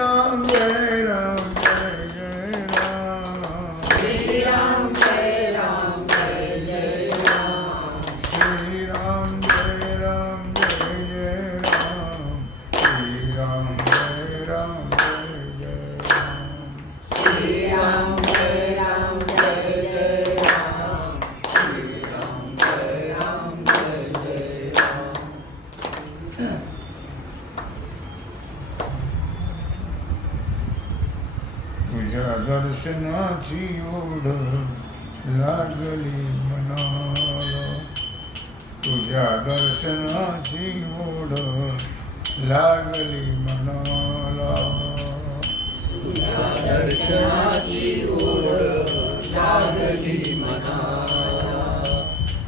on, wait down. दर्शनाची ओढ लागली मनाला. तुझ्या दर्शनाची ओढ लागली मनाला. तुझ्या दर्शनाची ओढ लागली मनाला.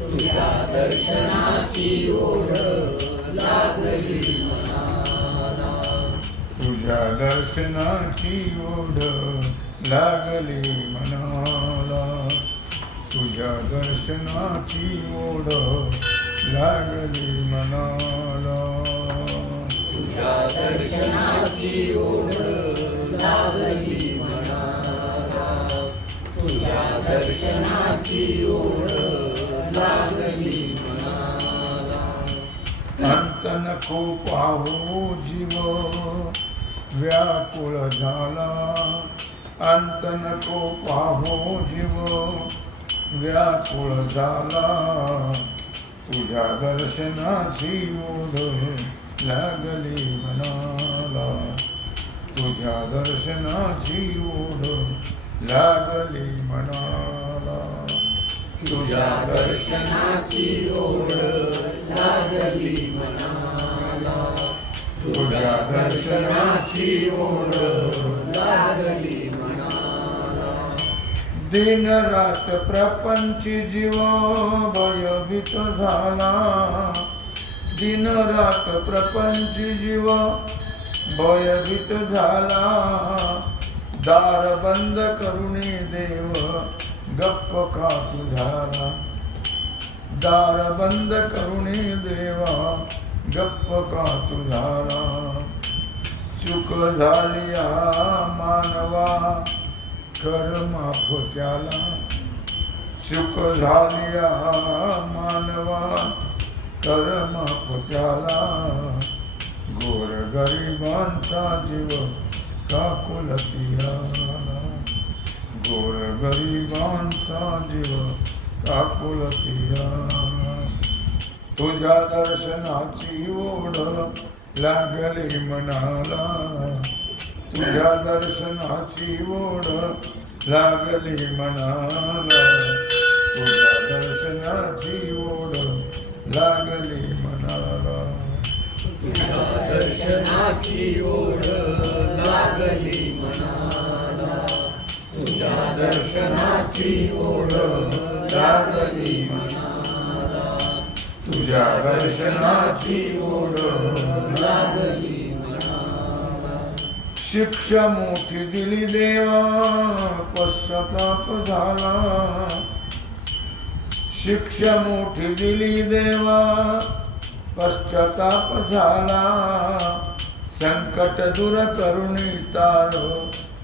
तुझ्या दर्शनाची ओढ लागली मनाला दर्शनाची ओढ लागली मनाला. तुझ्या दर्शनाची ओढ लागली मनाला. तुझ्या दर्शनाची ओढ लागली अंतन खूप आहो जीव व्याकुळ झाला. अंत नको पाहो जीव व्याकुळ झाला. तुझ्या दर्शनाची ओढ लागली मनाला. तुझ्या दर्शनाची ओढ लागली मनाला. तुझ्या दर्शनाची ओढ लागली मनाला. तुझ्या दर्शनाची ओढ लागली दिन रात प्रपंच जीव भयभीत झाला. दिन रात प्रपंच जीव भयभीत झाला. दार बंद करुणी देव गप्प का झाला? दार बंद करुणी देवा गप्प का झाला? चूक झाली हा मानवा कर माफ त्याला चुक झाली मानवा कर माफ त्याला गोर गरिबांचा जीव काकुलतिया गोर गरिबांचा जीव काकुलतिया तुझ्या दर्शनाची ओढ लागली मनाला. तुझ्या दर्शनाची ओढ लागली मनाला. तुझ्या दर्शनाची ओढ लागली मनाला. दर्शनाची ओढ लागली मनाला. तुझ्या दर्शनाची ओढ लागली मनाला. तुझ्या दर्शनाची ओढ लागली शिक्षा मोठी दिली देवा पश्चाताप झाला. शिक्षा मोठी दिली देवा पश्चाताप झाला. संकट दूर करुणी तार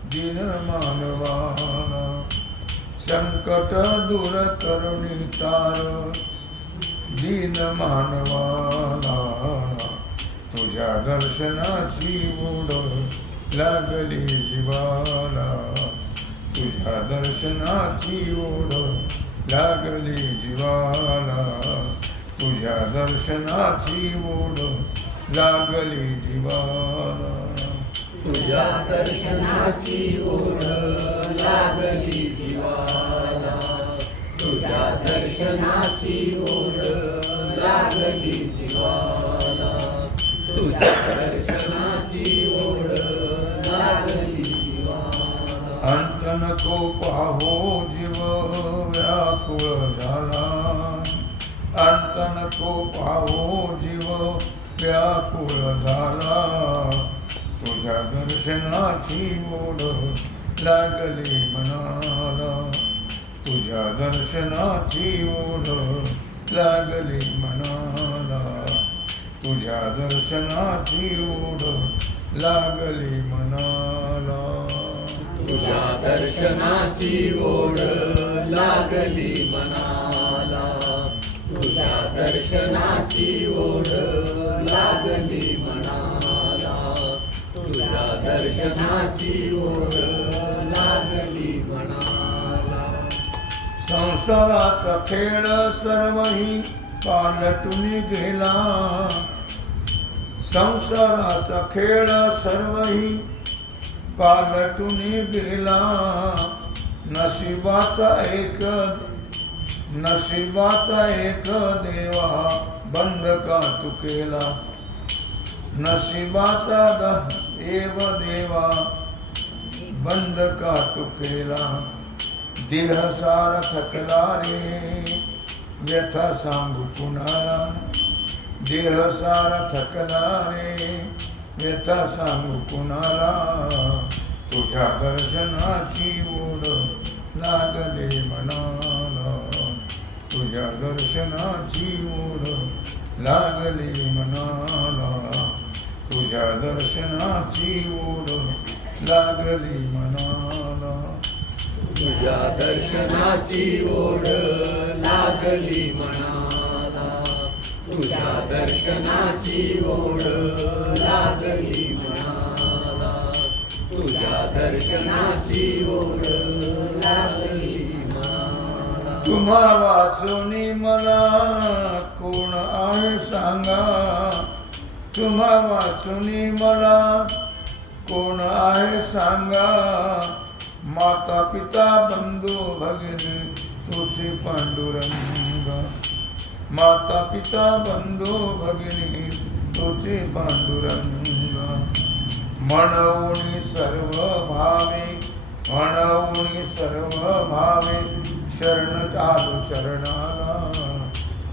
दिन मानवा. संकट दूर करुणी तार दिन मानवाला तुझ्या दर्शनाची ओढ लागली जीवाला. तुझ्या दर्शनाची ओढ लागली जीवाला. तुझ्या दर्शनाची ओढ लागली जीवाला. तुझ्या दर्शनाची ओढ लागली जीवाला. तुझ्या दर्शनाची ओढ तो पाहो जीव व्याकुळ झाला अंतन तो पाहो जीव व्याकुळ झाला तुझ्या दर्शनाची ओढ लागली मनाला तुझ्या दर्शनाची ओढ लागली मनाला तुझ्या दर्शनाची ओढ लागली मनाला. तुझ्या दर्शनाची ओढ लागली मनाला. तुझ्या दर्शनाची ओढ लागली मनाला. तुझ्या दर्शनाची ओढ लागली मनाला. संसाराचा खेळ सर्वही पालटून गेला. संसाराचा खेळ सर्वही पालटून गेला नशिबाचा एक नशिबाचा एक देवा बंद का तू केला नशिबाचा द- एव देवा बंद का तू केला देह सार थकला रे व्यथा सांगू कुणाला? देह सार थकला रे व्यथा सांगू कुणाला? तुझ्या दर्शनाची ओढ लागले मनाला. तुझ्या दर्शनाची ओढ लागली मनाला. तुझ्या दर्शनाची ओढ लागली मनाला. तुझ्या दर्शनाची ओढ लागली मनाला. तुझ्या दर्शनाची ओढ लागली तुझ्या दर्शनाची ओढ लागली तुम्हा वाचून मला कोण आहे सांगा? तुम्हा वाचून मला कोण आहे सांगा? माता पिता बंधू भगिनी तुझी पांडुरंग. माता पिता बंधू भगिनी तुझी पांडुरंग. म्हणवणी सर्व भावे म्हणवणी सर्व भावे शरण चालू चरणाला.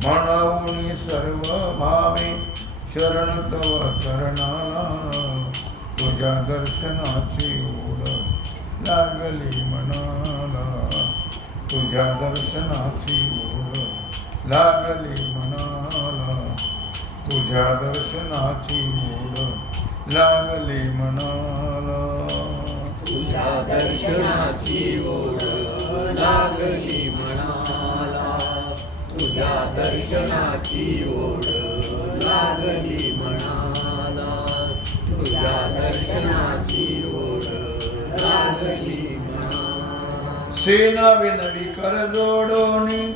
म्हणवणी सर्व भावे शरण तव चरणाला. तुझ्या दर्शनाची ओढ लागली मनाला. तुझ्या दर्शनाची ओढ लागली मनाला. तुझ्या दर्शनाची ओढ लागली मनाला. तुझ्या दर्शनाची ओढ लागली मनाला. तुझ्या दर्शनाची ओढ लागली मनाला. तुझ्या दर्शनाची ओढ लागली मनाला. सेना विनवी कर जोडोनी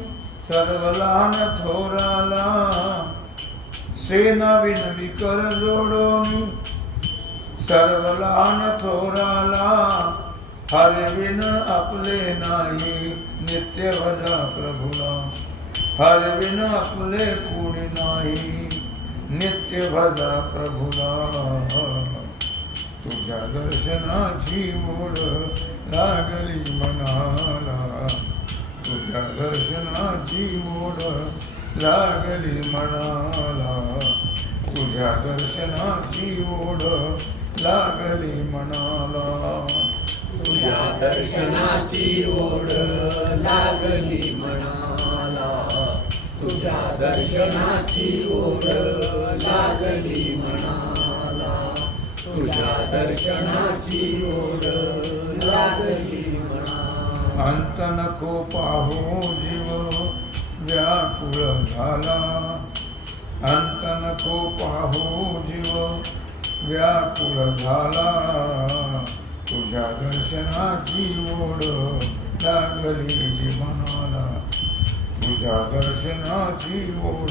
सर्व लहान थोराला. सेना विनवी कर जोडोनी सर्व न थोराला हरविन आपले नाही नित्य भजा प्रभुला. हरविन आपले कोणी नाही नित्य भजा प्रभुला. तुझ्या दर्शनाची ओढ लागली मनाला. तुझ्या दर्शनाची ओढ लागली मनाला. तुझ्या दर्शनाची ओढ लागली मनाला. तुझ्या दर्शनाची ओढ लागली मनाला. तुझ्या दर्शनाची ओढ लागली मनाला. तुझ्या दर्शनाची ओढ लागली मनाला. अंत नको पाहू जीव व्याकुळ झाला. अंत नको पाहू जीव व्याकुळ झाला. तुझ्या दर्शनाची ओढ लागली मनाला. तुझ्या दर्शनाची ओढ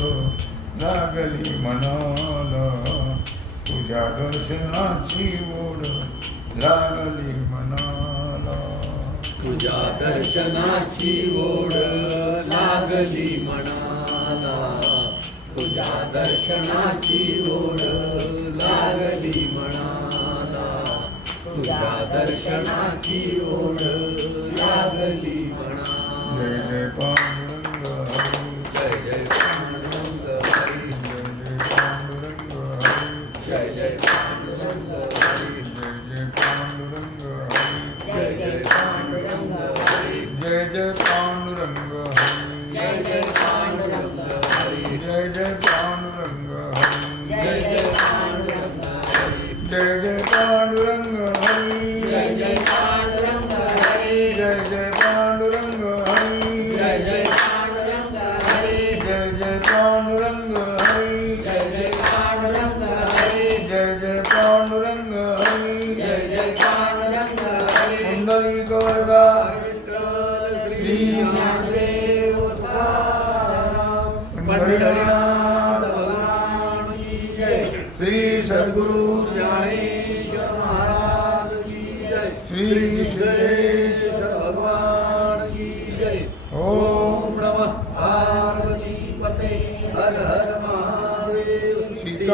लागली मनाला. तुझ्या दर्शनाची ओढ लागली मनाला. तुझ्या दर्शनाची ओढ लागली मनाला. तुझ्या दर्शनाची ओढ लागली म्हणाला तुझ्या दर्शनाची ओढ लागली म्हणा जय जय पांडुरंग हरी. जय जय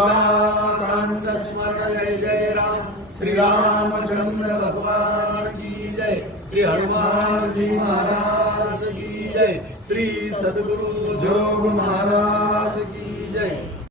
कांत स्मरण जय जय राम श्री रामचंद्र भगवान की जय श्री हनुमान जी महाराज की जय श्री सद्गुरु जोग महाराज